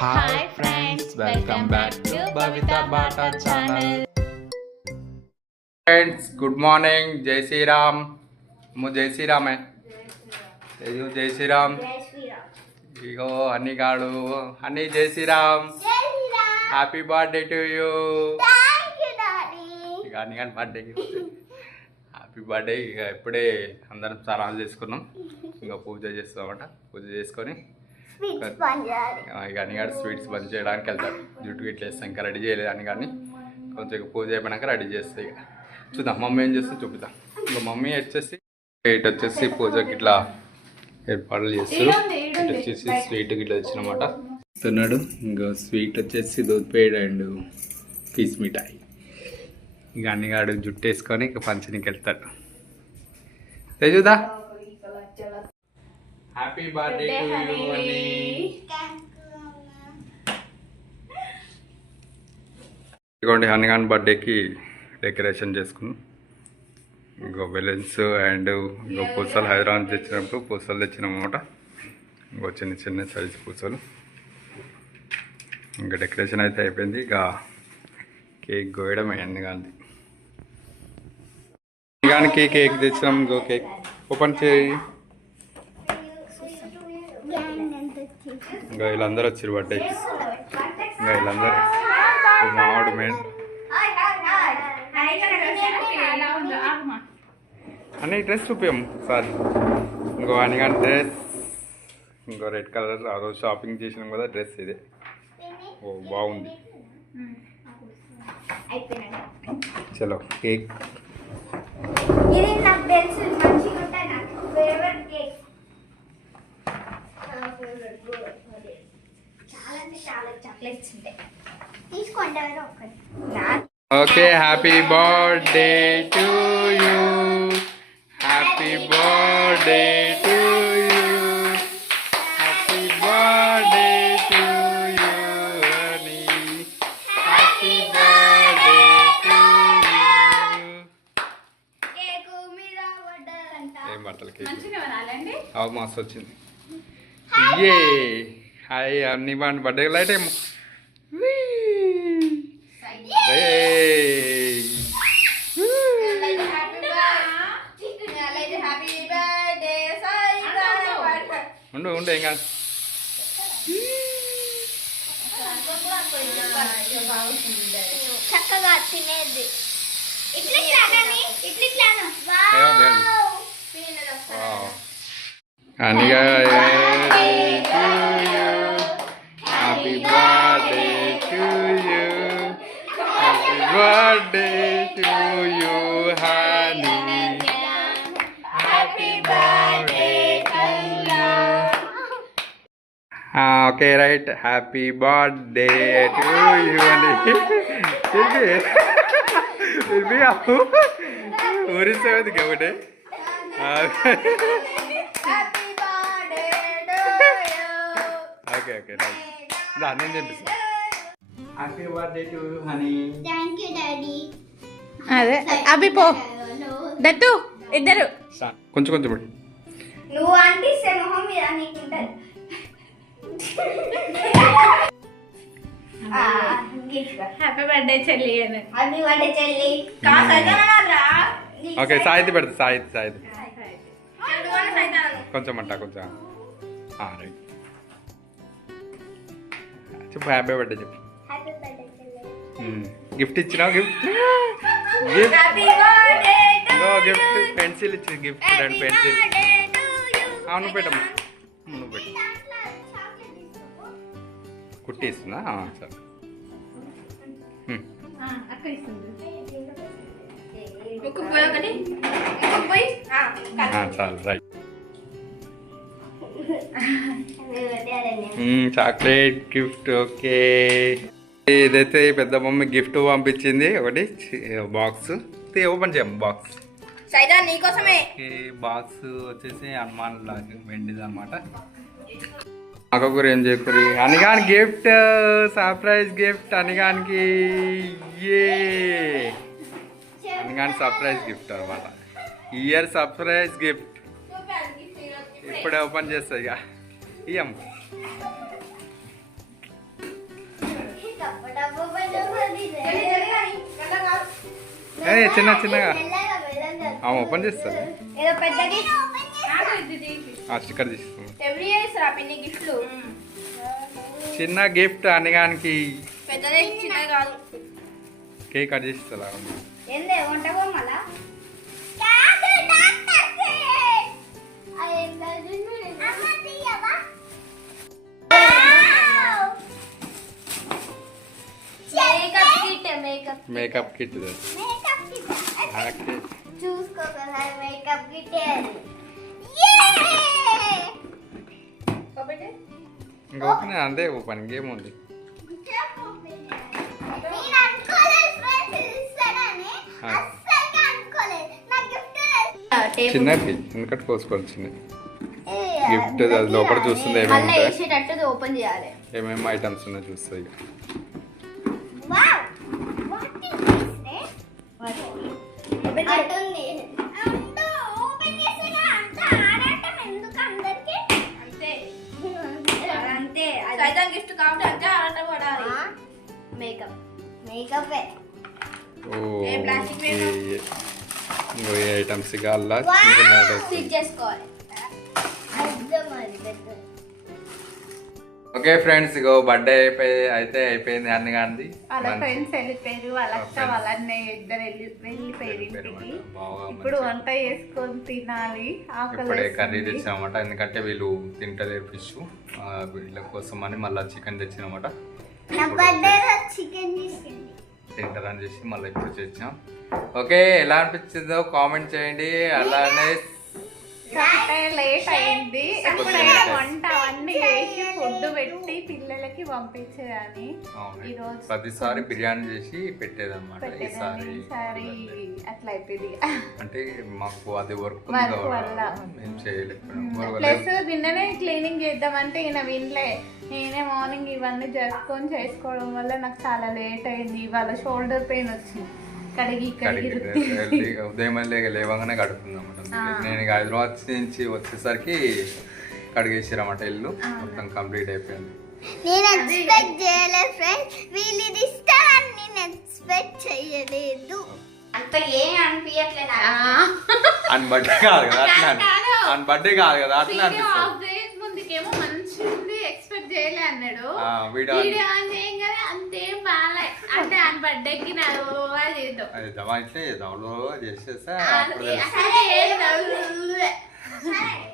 Hi friends, welcome back to Bhavita Bata channel. Friends good morning, जय श्री राम. मुझे जय श्री राम है. जय श्री राम. ఇగో హనీ గాడు హనీ జై Sriram. Happy birthday to you. ఇక హనీ గారి బర్త్డేకి హ్యాపీ బర్త్డే. ఇక ఇప్పుడే అందరం స్నానాలు చేసుకున్నాం, ఇంకా పూజ చేస్తామట. పూజ చేసుకొని ఇక హనీ గారు స్వీట్స్ బంద్ చేయడానికి వెళ్తాడు. జుట్టు ఇట్లా వేస్తాం, ఇంకా రెడీ చేయలేదు హనీ గారిని. కొంచెం ఇక పూజ అయిపోయినాక రెడీ చేస్తాయి. ఇక చూద్దాం మమ్మీ ఏం చేస్తుందో చూపిద్దాం. ఇంకా మమ్మీ వచ్చేసి ఇటు వచ్చేసి పూజకి ఇట్లా ఏర్పాట్లు చేస్తారు. ఇటు వచ్చేసి స్వీట్ ఇట్లా తెచ్చినమాట ఇస్తున్నాడు. ఇంకా స్వీట్ వచ్చేసి దూద్పేడ అండ్ పీస్ మిఠాయి. ఇక అన్నిగాడు జుట్టు వేసుకొని ఇక పంచనికి వెళ్తాడు. తెజుదా హ్యాపీ బర్త్డే టు యూ అని. ఇదిగోండి హనీగాన్ బర్త్డేకి డెకరేషన్ చేసుకున్నాం. ఇంకో బెలూన్స్ అండ్ ఇంకో పూసలు హైదరాబాద్ తెచ్చినప్పుడు పూసలు తెచ్చినామన్నమాట. ఇంకో చిన్న చిన్న సైజు పూసలు. ఇంకా డెకరేషన్ అయితే అయిపోయింది. ఇక కేక్ కోయడం అయ్యింది. కానీ కేక్ తెచ్చినాం. ఇంకో కేక్ ఓపెన్ చేయి. ఇంకా వీళ్ళందరూ వచ్చారు బర్త్డేకి. ఇంకా వీళ్ళందరూ మావాడు మెయిన్ అన్నీ డ్రెస్ చూపాం సార్. ఇంకో అనిగాని డ్రెస్, ఇంకో రెడ్ కలర్ ఆ రోజు షాపింగ్ చేసినాం కదా డ్రెస్ ఇదే. ఓ బాగుంది. చలో cake. Okay happy birthday to you. Happy birthday to you. Happy birthday to you honey. Happy birthday to you. ఏం బట్టలు కేక్ అవు మస్తు వచ్చింది. ఏ హాయ్ అన్ని బాగుంది. బర్త్డే లైట్ ఏమో. ఉండు ఉండు ఏం కాదు. చక్కగా తినేది. అనిగా happy birthday to you. Happy birthday to you honey. Happy birthday to you. Okay right. Happy birthday to you అని ఊరిసేది కాబట్టి. Okay okay right. నేను చెప్పిస్తాను. Happy birthday to you honey. Thank you daddy. అదే అభి పో దట్టు ఇద్దరు కొంచెం కొంచెం పడి. నువ్వు అంటే మొహం మీద నీకుంటది. హ్యాపీ బర్త్డే చెల్లి అని. హ్యాపీ బర్త్డే చెల్లి. ఓకే సాయిది పెడతా. సాయిది కొంచెం అంట కొంచెం. రైట్ చెప్పు. హ్యాపీ బర్త్డే చెప్పు. హ్యాపీ బర్త్డే చెల్లి. గిఫ్ట్ ఇచ్చినావు. గిఫ్ట్ గిఫ్ట్ పెన్సిల్ ఇచ్చి గిఫ్ట్ అండ్ పెన్సిల్. నువ్వు పెట్టమ్మా. నువ్వు పెట్టు. కుట్టి ఇస్తుందా? సరే చాలు రైట్. Chocolate gift. ఓకే ఇదైతే పెద్ద మమ్మీ గిఫ్ట్ పంపించింది. ఒకటి బాక్స్ ఓపెన్ చేయము. బాక్స్ బాక్స్ వచ్చేసి హనుమాన్ లాగా వెండిది అనమాట. అక్కకూర ఏం చెప్పారు అనిగాని గిఫ్ట్. సర్ప్రైజ్ గిఫ్ట్ అనిగానికి. అనిగాని సర్ప్రైజ్ గిఫ్ట్ అనమాట. Year surprise gift. ఇప్పుడే ఓపెన్ చేస్తా. ఇక ఇయ్యం చిన్న చిన్నగా ఓపెన్ చేస్తారు ఏదో పెద్దది స్టిక్కర్ తీస్తాం ఎవ్రీ ఇయర్ ఇస్తారా పిన్ని గిఫ్ట్లు చిన్న గిఫ్ట్ అనగానికి పెద్దదే చిన్నది కాదు కేక్ కట్ చేస్తా ఏందే వంట బొమ్మలా మేకప్ కిట్ చూసుకోకసారి మేకప్ కిట్ ఇంకా ఓపెన్ అంతే ఓపెన్ గేమ్ ఉంది చిన్నది ఎందుకంటే కోసుకోవాలి చిన్నది గిఫ్ట్ అది లోపల చూస్తుంది ఏమేమి వేసేటట్టు ఓపెన్ చేయాలి ఏమేమి ఐటమ్స్ ఉన్నాయో చూస్తుంది గిఫ్ట్ కాబట్టి అంతే ఆట పడాలి మేకప్ మేకప్ ప్లాస్టిక్ ఇంకో ఏ ఐటమ్స్ కావాలా చేసుకోవాలి ఓకే ఫ్రెండ్స్ ఇగో బర్త్డే అయిపోయింది అన్ని కానీ వాళ్ళ ఫ్రెండ్స్ వెళ్ళిపోయారు వాళ్ళ అక్క వాళ్ళ అన్నయ్య ఇద్దరు వెళ్ళిపోయారు ఇంటికి ఇప్పుడు వంట చేసుకొని తినాలి ఇప్పుడే కర్రీ తెచ్చామన్నమాట ఎందుకంటే వీళ్ళు తింటలేరు ఫిష్ వీళ్ళ కోసం అని మళ్ళీ చికెన్ తెచ్చినమాట తింటారని చేసి మళ్ళీ ఇప్పుడు తెచ్చాం ఓకే ఎలా అనిపించిందో కామెంట్ చేయండి అలానే లేట్ అయింది ఎప్పుడైనా వంట అవన్నీ చేసి ఫుడ్ పెట్టి పిల్లలకి పంపించేదాన్ని ఈ రోజు ప్రతిసారి బిర్యానీ చేసి పెట్టేదన్నమాట ఈసారి అట్లా అయిపోయింది అంటే మాకు అది వర్క్ వల్ల మేము చేయలేకపోయాం ప్లస్ నిన్ననే క్లీనింగ్ చేద్దామంటే ఈయన వినలే నేనే మార్నింగ్ ఇవన్నీ జరుపుకొని చేసుకోవడం వల్ల నాకు చాలా లేట్ అయింది ఇవాళ షోల్డర్ పెయిన్ వచ్చింది ఉదయం లేవగానే కడుపుతుందన్నమాట నేను హైదరాబాద్ నుంచి వచ్చేసరికి కడిగేసారన్నమాట ఇల్లు మొత్తం కంప్లీట్ అయిపోయింది నేను ఎక్స్పెక్ట్ చేయలేదు ఫ్రెండ్స్ వీళ్ళు ఇది ఇస్తారని నేను ఎక్స్పెక్ట్ చేయలేదు అంత ఏం అనిపించట్లేదు అని బర్త్డే కాదు కదా అట్లా అని బర్త్డే కాదు కదా అట్లా ముందుకేమో మంచి ఉంది ఎక్స్పెక్ట్ చేయలే అన్నాడు వీడియో ఆన్ చేయగానే అంతేం బాలే అంటే ఆయన బర్త్డేకి చేద్దాం ఇట్లే డౌన్లోడ్ చేసేసా సరే